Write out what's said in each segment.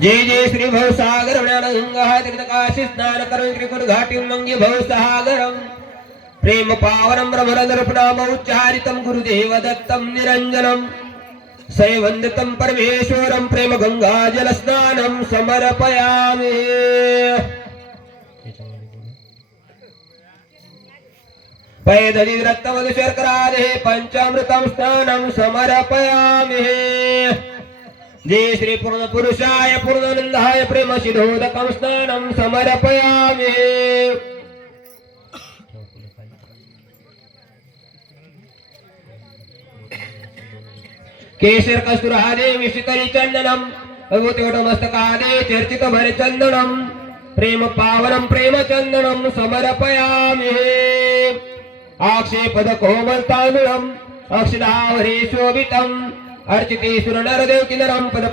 जय जय श्री भव सागर तीर्थकाशी स्नान करून त्रिकुट घाटी मंगी भवसागरम। प्रेम पावनं ब्रह्मरदर्पणाम उच्चारितम गुरुदेव दत्तं निरंजनम सैवंदतम परमेश्वरं प्रेम गंगाजल स्नानम समर्पयामि। पैदली रक्तवध शर्करादे पंचामृतम स्नानं समर्पयामि। ജയ ശ്രീ പുറത പുരുഷായ പുറതനന്ദായ പ്രേമശിരോദകം സ്നാനം സമർപ്പയാമേ. കേശർ കസ്തുരാദേ വിഷിതരി ചന്ദനം ഭഗവതിയോടമസ്തകാദേ ചർച്ചിത ഭരചന്ദനം പ്രേമ പാവനം പ്രേമചന്ദനം സമർപ്പയാമേ. ആക്ഷേപദ കോമൽ താണ്ടുളം അക്ഷിതാവരേ ശോഭിതം तांदुळम नरदेव किनरम पद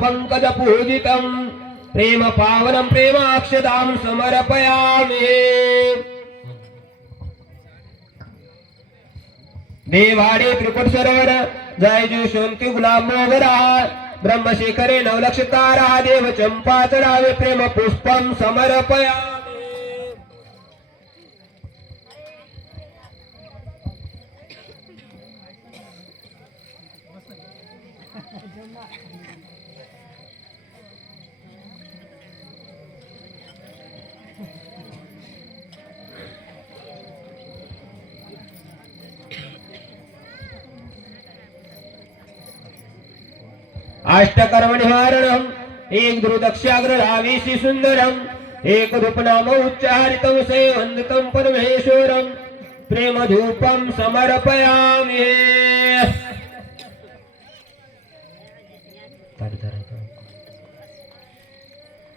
प्रेम पावनं प्रेम अक्षदाम समर्पयामि। देवाडे त्रिकुट सरोवर जय जू गुलाब मोगरा। ब्रह्मशेखरे नवलक्ष तारा देव चंपा चढावे प्रेम पुष्पम समर्पया। अष्टकर्मणिहारणम् एक दक्षाग्रहावीशी सुंदरम एक उच्चारितं सेवन्दितं परमेश्वरं प्रेमधूपं समर्पयामि।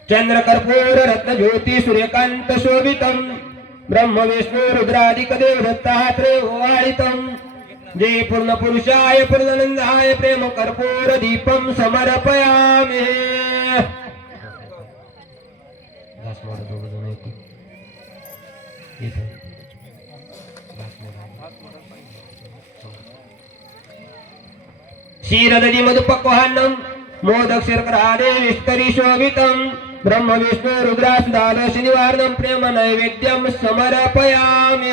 चंद्रकर्पूर रत्न ज्योती सूर्यकांत शोभितं ब्रह्म विष्णू रुद्रादिक देव दत्तात्रेय ओवाळितं जय पूर्ण पुरुषाय पूर्णानंदाय प्रेम कर्पूर दीपम समर्पयामि क्षीरदधि मधुपक्वान्नं मोदक शर्करादे विष्करी शोभितं ब्रह्म विष्णु रुद्रासदालश निवारणं प्रेम नैवेद्यं समर्पयामि।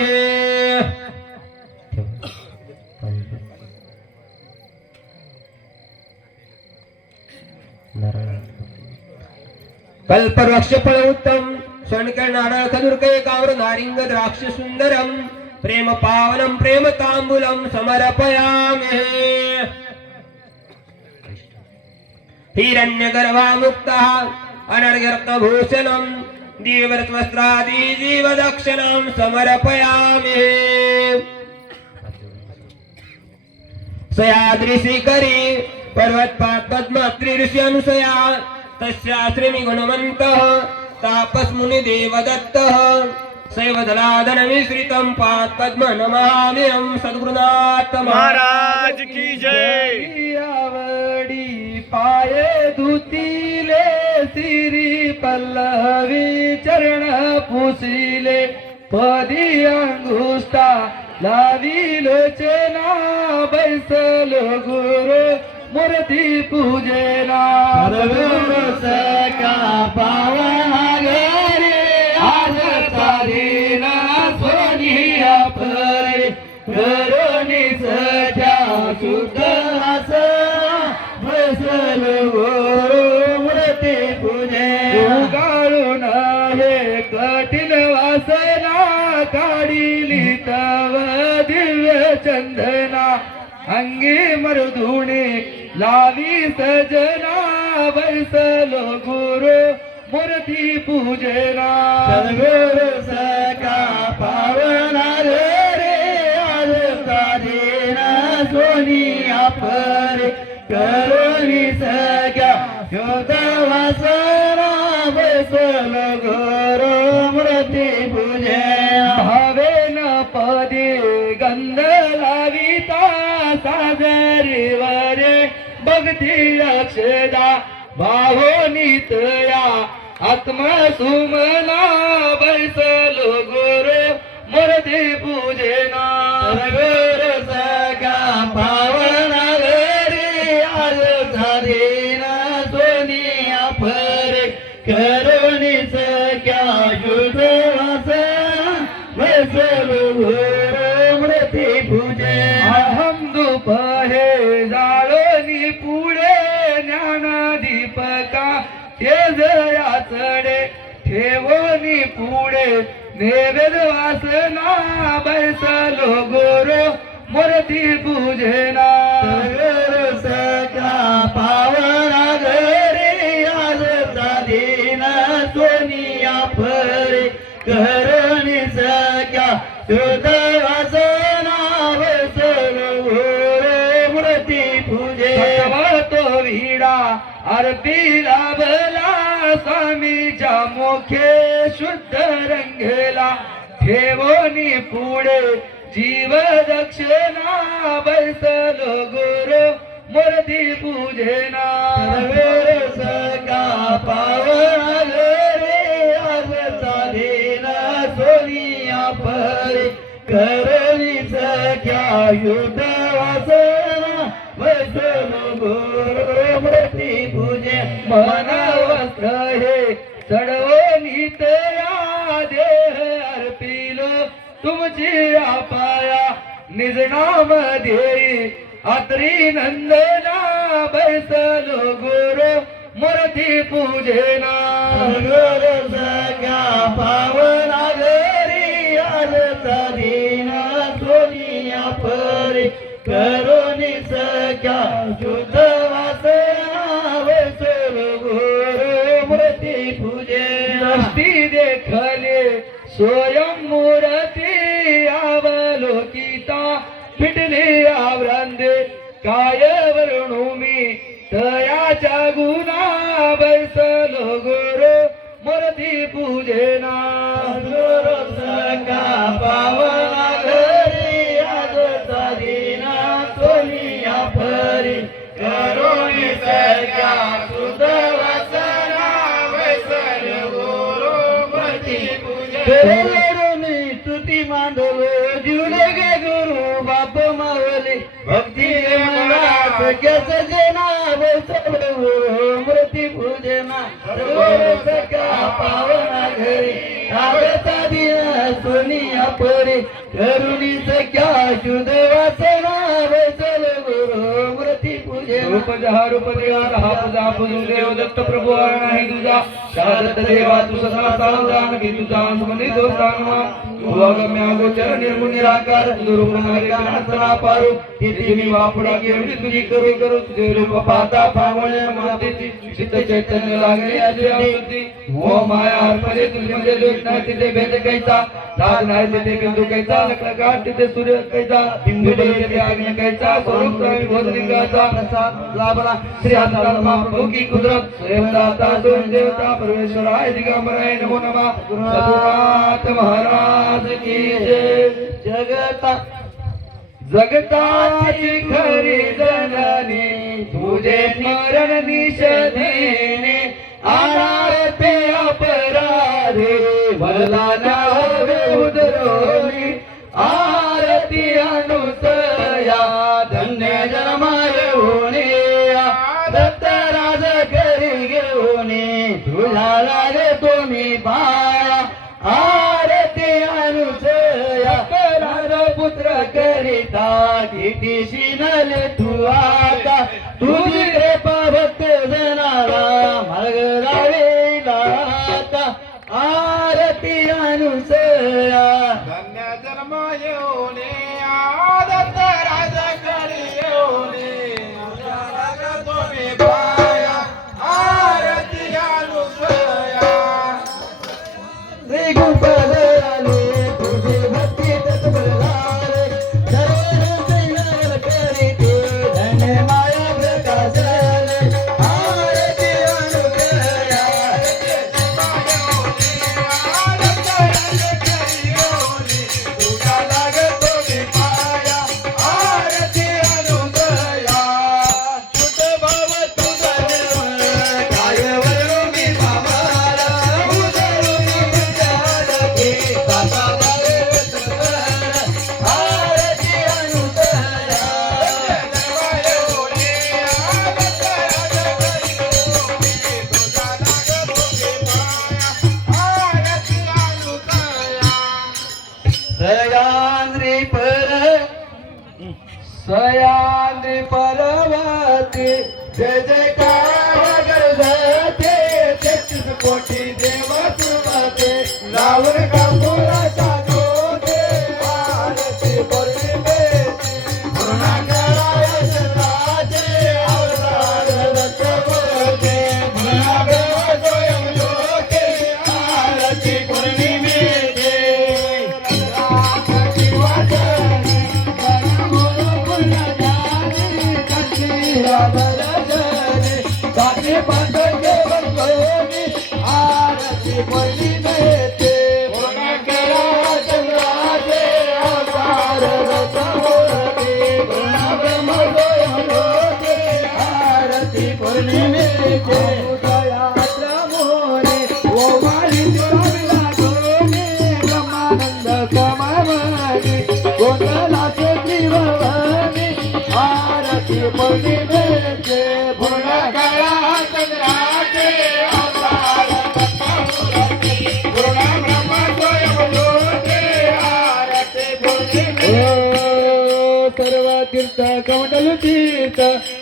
कल्पवृक्ष फळ उत्तम शणकर नारळ खजूर कावर नारिंग द्राक्ष सुंदरम प्रेम पावनम प्रेम तांबूलम समर्पयामि। हिरण्य गर्भामुक्तः अनर्घरत्नभूषणं दीवरत्वस्त्रादि जीवदक्षिणां समर्पयामि सयाद्रिशिखरी पर्वत्पात् पद्मात्रि अनुसया तस्याश्रिमि गुणवन्तः तापस्मुनि देवदत्तः सैवदलादन मिश्रितं पात् पद्म नमाम्यहं सद्गुरुनाथ महाराज की जय। आवडी पाये सिरी पल्लवी चरण पुसिले पदी अंगुष्टा लावी लोचना बैसल गुरु मूर्ती पूजेना सका पावा घरे आज तारीना सोनिया परे करुणी सठ्या शुद्ध अंगी मरुधुणे लावी सजना बैसलो गुरु मूर्ती पूजेना सद्गुरु सका पावना रे आज कादेना सोनिया परे करुणी सग्या शोध वासना बैसल गुरु मूर्ती पूजे भावेन पदी गंध सागरीवरे भक्ती अक्षदा भावनितया आत्मसुमना बैसल गुरु. मरदे पूजेना. गुरु सगा पावना रे आज झालेना सोनिया फरे कर नेवेद वासना बैसलो गोरो मूर्ती पूजेना मुखे शुद्ध रंगेला ठेवणी पुढे. जीव दक्षिणा बैसलो गुरु मूर्ती पूजेना. सका पावना रे आज चालेना सोनिया परे करली सख्या युद्ध वासना वैसलो गुरु मूर्ती पूजे. मना आत्री नंदना बैसलो गुरु मूर्ती पूजेना. गुरु सख्या पावना घरी आज दीना सोनिया परी करुणी सख्या शुद्ध वासना वैसलो गुरु मूर्ती पूजे देखले स्वयं गुरु मूर्ती पूजेना गुरु सका पावना घरी आज दीना सोनिया फरी करुणी वसना वैसल गुरु मूर्ती पूजे। तुती मांडव जुळे गे गुरु बाप मावले। भक्ती मनात कस जेना पावना घरी रागता दिन सोनिया शुद्ध वासना गुरु मूर्ती पूजे रूप जहा रूप देवा हा पूजा पूजू देव दत्त प्रभू आहे तुझा शारद देवा तू सदा सावधान की तुझा समनी दोस्तानमा तू अगम्य गोचर निर्गुण निराकार रूप नसना पारू तिथे मी वापडा केवढी तुझी करू करू तुझे रूप पाहता पावळे मातीची चित्त चैतन्य लागले असे हो माया अर्पणे तुझे जोत नाही तिथे भेद कैसा साध नाही तिथे बिंदू कैसा लग्नगाठ तिथे सूर्य कैसा बिंदू तिथे अग्नि कैसा स्वरूप स्वामी भोजलिंगाचा प्रसाद लाभला. श्री आत्मा प्रभू की कुदरत स्वयंदाता देवता सर्वेश्वराय दिगंबराय नमो नमः। सद्गुरुनाथ महाराज की जय। जगता जगताची खरी जननी तुझे स्मरण निषधीने आरते अपराधे मला नावे उदरोनी आरती ಆರತಿ ಅನುಸರ ಧನ್ಯ ಜನ್ಮ ಯೋನಿ ಆದತ್ತ ರಾಜ जयकार कोठी देवा तुमाते लावून का सकल तीर्थ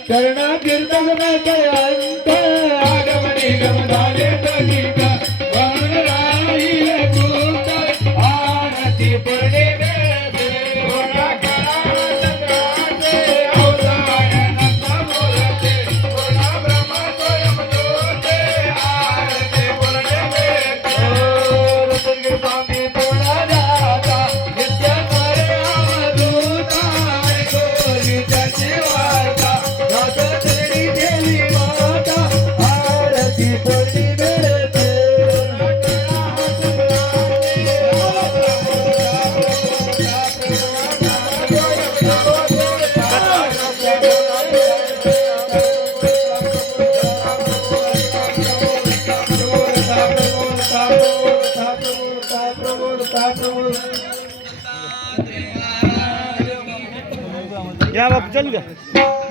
चरणा तीर्थ गुणाचे अंत आगमनी गमधाले प्रतीक या बाप चल गया